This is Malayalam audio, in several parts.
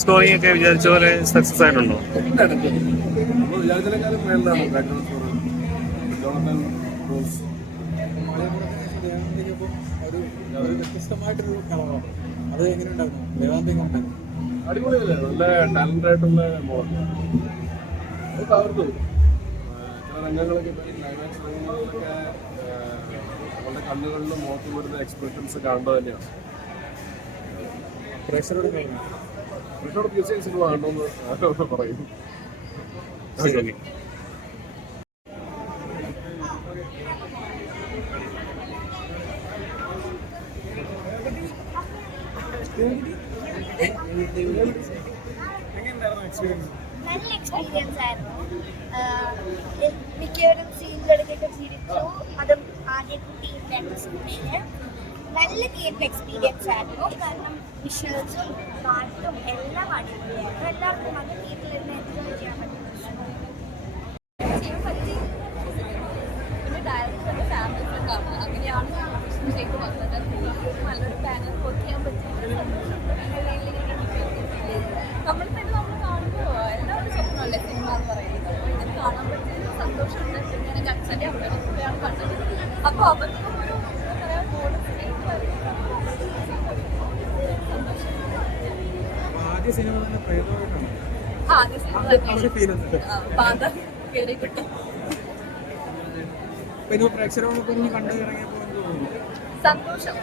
സ്കോറിംഗ് ഒക്കെ വിചാരിച്ച പോലെ സക്സസ് ആയിട്ടുണ്ടോ? അടിപൊളിയല്ലേ, നല്ല ടാലന്റ് ആയിട്ടുള്ള മോളാണ്. അത് തകർത്തു. ചില രംഗങ്ങളൊക്കെ ക്ലൈമാക്സ് രംഗങ്ങളിലൊക്കെ നമ്മുടെ കണ്ണുകളിലും മുഖത്തും വരുന്ന എക്സ്പ്രഷൻസ് കാണേണ്ടത് തന്നെയാണ്. പ്രേക്ഷകരോട് തീർച്ചയായും സിനിമ കാണണമെന്ന് പറയും. നല്ല എക്സ്പീരിയൻസ് ആയിരുന്നു. മിക്കവരും സീനുകളിലേക്ക് ചിരിച്ചു. അതും ആദ്യത്തെ ടീമിന്റെ എക്സിബിഷന് നല്ല തിയേറ്റർ എക്സ്പീരിയൻസ് ആയിരുന്നു. കാരണം വിഷ്വൽസും പാട്ടും എല്ലാം അടിപൊളിയായിരുന്നു. എല്ലാവർക്കും അത് തിയേറ്ററിൽ നിന്ന് എൻജോയ് ചെയ്യാൻ പറ്റും. പിന്നെ ഡയറക്ടറിന്റെ ഫാമിലി ഫ്രണ്ടാണ്, അങ്ങനെയാണ് ചെയ്തു വന്നത്. നല്ലൊരു ബാനർ വർക്ക് ചെയ്യാൻ പറ്റും. നമ്മൾ തന്നെ നമ്മൾ കാണുമ്പോൾ എല്ലാവരും സ്വപ്നമല്ലേ സിനിമ എന്ന് പറയുന്നത്. അപ്പോൾ ഇങ്ങനെ കാണാൻ പറ്റിയ സന്തോഷമുണ്ട്. പിന്നെ കൺസന്റെ അമ്മയുടെ കൂടെയാണ് കണ്ടത്. അപ്പോൾ അവർക്കും ഒരു എന്താ പറയുക ബോർഡ് ആദ്യ സിനിമ തന്നെ പ്രേതമായിട്ടാണ്. ആദ്യ സിനിമ ബാധ കയറി കിട്ടും. പ്രേക്ഷകരോടൊപ്പം കണ്ടു ഇറങ്ങിയപ്പോൾ സന്തോഷം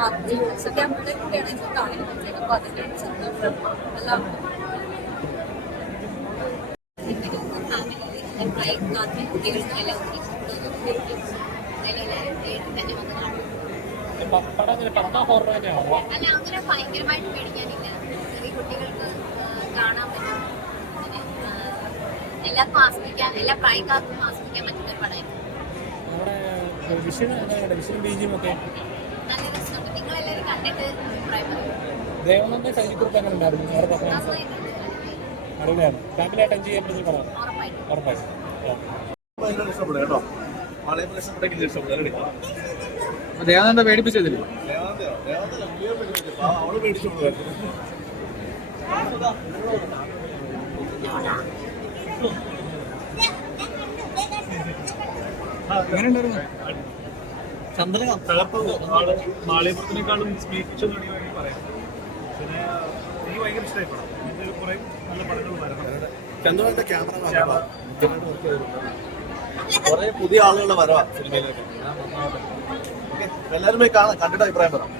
മാത്രം. കൺസന്റെ അമ്മയുടെ കൂടെയാണ് ഇപ്പോൾ കാണുന്നത്. അപ്പോൾ അതിൻ്റെ സന്തോഷം എല്ലാം കുട്ടികൾക്കും എല്ലാം അല്ല അങ്ങനെ ഭയങ്കരമായിട്ട് പേടിക്കാനില്ല. ചെറിയ കുട്ടികൾക്ക് കാണാൻ പറ്റും. എല്ലാവർക്കും ആസ്വദിക്കാൻ, എല്ലാ പ്രായക്കാർക്കും ആസ്വദിക്കാൻ പറ്റുന്ന ഒരു പടമായിരുന്നു. നല്ല രസമുണ്ട്. നിങ്ങളെല്ലാവരും കണ്ടിട്ട് അഭിപ്രായം പറയും. ദേവാനന്ദ പേടിപ്പിച്ചതില്ലേ? എങ്ങനെ ഉണ്ടായിരുന്നു? മാളികപ്പുറത്തിനേക്കാളും സ്പീച്ച് പറയാം. പിന്നെ എനിക്ക് ഭയങ്കര ഇഷ്ടമായി പടം. ഇതിൽ കുറെ നല്ല പടങ്ങൾ വരണം. ചന്ദ്രന്റെ ക്യാമറ കുറെ പുതിയ ആളുകളുടെ വരവാ സിനിമയിലേക്ക്. എല്ലാവരും പോയി കാണാം, കണ്ടിട്ട് അഭിപ്രായം പറയാം.